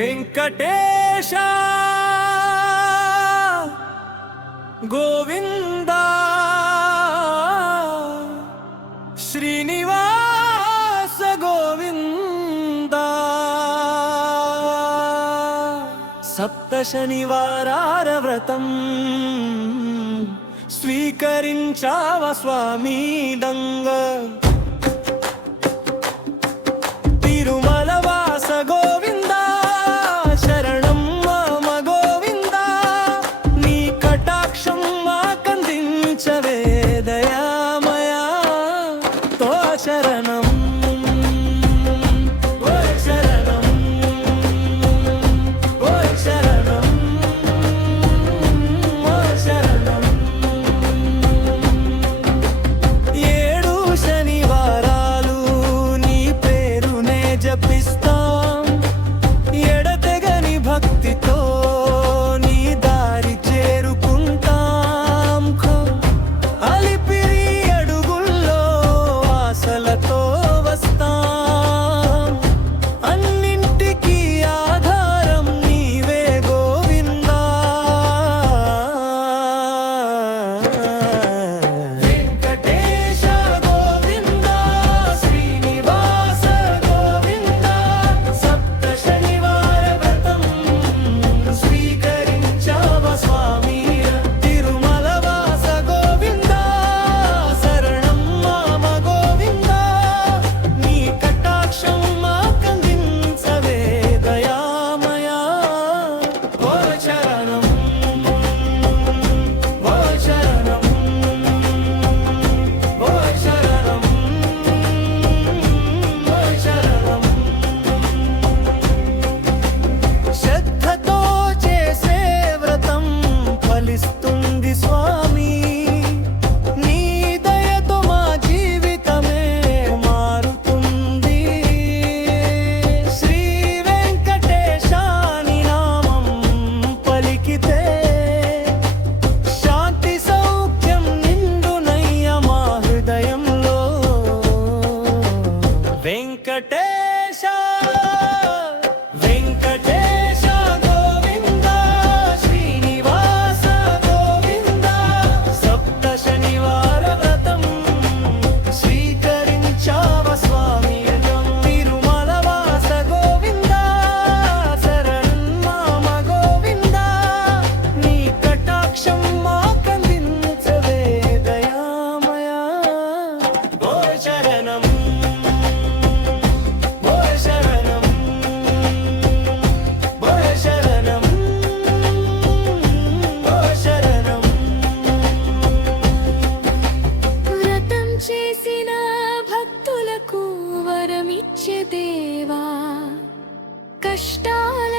వెంకటేశ గోవింద శ్రీనివాస గోవింద సప్త శనివారార వ్రతం స్వీకరించావ స్వామి దంగ శరణం ఓయ్ శరణం ఓయ్ శరణం ఓయ్ శరణం ఏడు శనివారాలు నీ పేరునే జపిస్తాం ఎడతెగని భక్తితో నీ దారి చేరుకుంటాం అలిపిరి అడుగుల్లో ఆశలతో వస్తాం అన్నింటికీ ఆధారం నీవే గోవిందా వెంకటేశ గోవిందా శ్రీనివాస గోవిందా సప్త శనివార వ్రతం స్వీకరించావ స్వామి తిరుమల వాస గోవిందా శరణం మామ గోవిందా నీ కటాక్షం మాకందించవే దయామయా ఓ శరణం ఓ శరణం ఓ శరణం ఓ శరణం శ్రద్ధతో చేసే వ్రతం ఫలిస్తుంది స్వామి నీ దయతో మా జీవితమే మారుతుంది శ్రీ వెంకటేశాని నామం పలికితే శాంతి సౌఖ్యం నిండునయ్య మా హృదయంలో వెంకటేశ వెంకటేశ గోవింద శ్రీనివాస గోవింద సప్త శనివార వ్రతం స్వీకరించావ స్వామి తిరుమల వాస గోవింద శరణం మామ గోవింద నీ కటాక్షం మాకందించవే దయామయా ఓ శరణం ఓ శరణం ఓ శరణం ఓ శరణం వ్రతం చేసిన భక్తులకు వరమిచ్చే దేవా కష్టాల